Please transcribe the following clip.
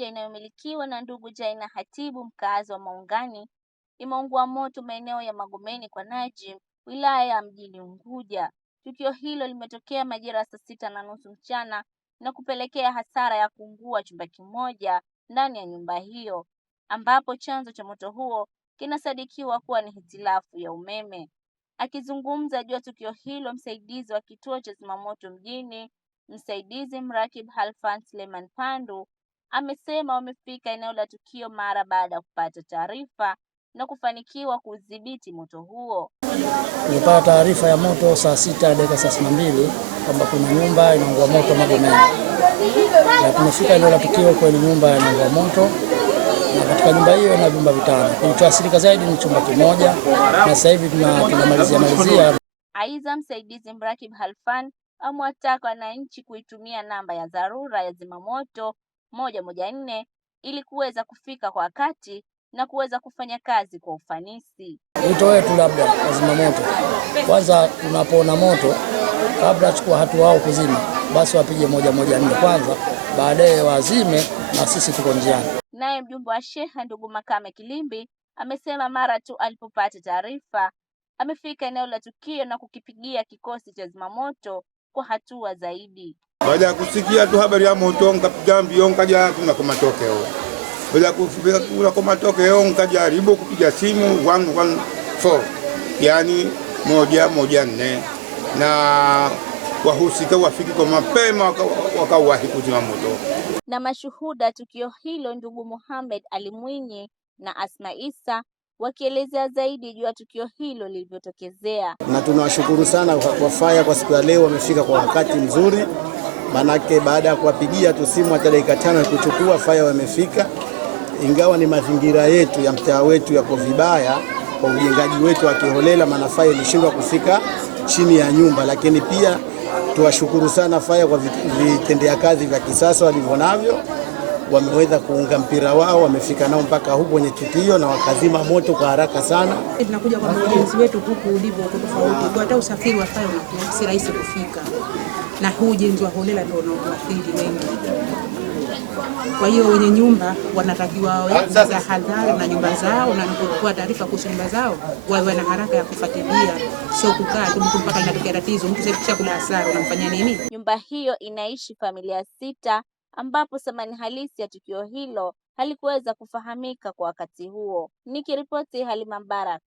moja inayomilikiwa na ndugu Jaina Hatibu, mkazi wa Maungani, imeungua moto maeneo ya Magomeni kwa Najim, wilaya ya Mjini Unguja. Tukio hilo limetokea majira ya saa 6:30 mchana na kupelekea hasara ya kuungua chumba kimoja ndani ya nyumba hiyo, ambapo chanzo cha moto huo kinasadikiwa kuwa ni hitilafu ya umeme. Akizungumza juu ya tukio hilo, msaidizi wa kituo cha zimamoto mjini, msaidizi mrakibu Halfan Suleiman Pandu, amesema wamefika eneo la tukio mara baada ya kupata taarifa na kufanikiwa kudhibiti moto huo. Nilipata taarifa ya moto saa 6:32 kwamba kuna nyumba inaungua moto Magomeni. Na tumefika eneo la tukio kwenye nyumba inaungua moto. Na katika nyumba hiyo ina vyumba vitano. Kilichoathirika zaidi ni chumba kimoja na sasa hivi tunamalizia. Aidha, msaidizi mrakibu Halfan amewataka wananchi kuitumia namba ya dharura ya zimamoto 114 ili kuweza kufika kwa wakati na kuweza kufanya kazi kwa ufanisi. Wito wetu labda wa zimamoto, kwanza tunapoona moto, kabla chukua hatua wao kuzima, basi wapige 114 kwanza, baadaye wazime na sisi tuko njiani. Naye mjumbe wa Sheha ndugu Makame Kilimbi amesema mara tu alipopata taarifa amefika eneo la tukio na kukipigia kikosi cha zimamoto kwa hatua zaidi. Baada ya kusikia tu habari ya moto, nikapiga mbio nikaja kwa matokeo. Baada ya kufika kwa matokeo nikajaribu kupiga simu 114, yani 114, na wahusika wafiki kwa mapema wakawahi kuzima moto. Na mashuhuda tukio hilo ndugu Muhammad Ali Mwinyi na Asma Isa wakielezea zaidi juu ya tukio hilo lilivyotokezea. Na tunawashukuru sana kwa faya kwa siku ya leo, wamefika kwa wakati mzuri, manake baada ya kuwapigia tu simu hata dakika 5 kuchukua faya wamefika. Ingawa ni mazingira yetu ya mtaa wetu yako vibaya kwa ujengaji wetu wa kiholela, maana faya ilishindwa kufika chini ya nyumba, lakini pia tuwashukuru sana faya kwa vitendea kazi vya kisasa walivyonavyo. Wameweza kuunga mpira wao, wamefika nao mpaka huko kwenye tukio na wakazima moto kwa haraka sana. Tunakuja kwa ujenzi wetu huku ulivyo tofauti, kwa hata usafiri wa faya si rahisi kufika, na huu ujenzi wa holela ndio unaoathiri wengi. Kwa hiyo wenye nyumba wanatakiwa wawe na tahadhari na nyumba zao, na wanapokuwa taarifa kuhusu nyumba zao wawe na haraka ya kufuatilia, sio kukaa tu mpaka inatokea tatizo. Mtu sasa kisha kula hasara unamfanyia nini? Nyumba hiyo inaishi familia 6, ambapo thamani halisi ya tukio hilo halikuweza kufahamika kwa wakati huo. Nikiripoti Halima Mbarak.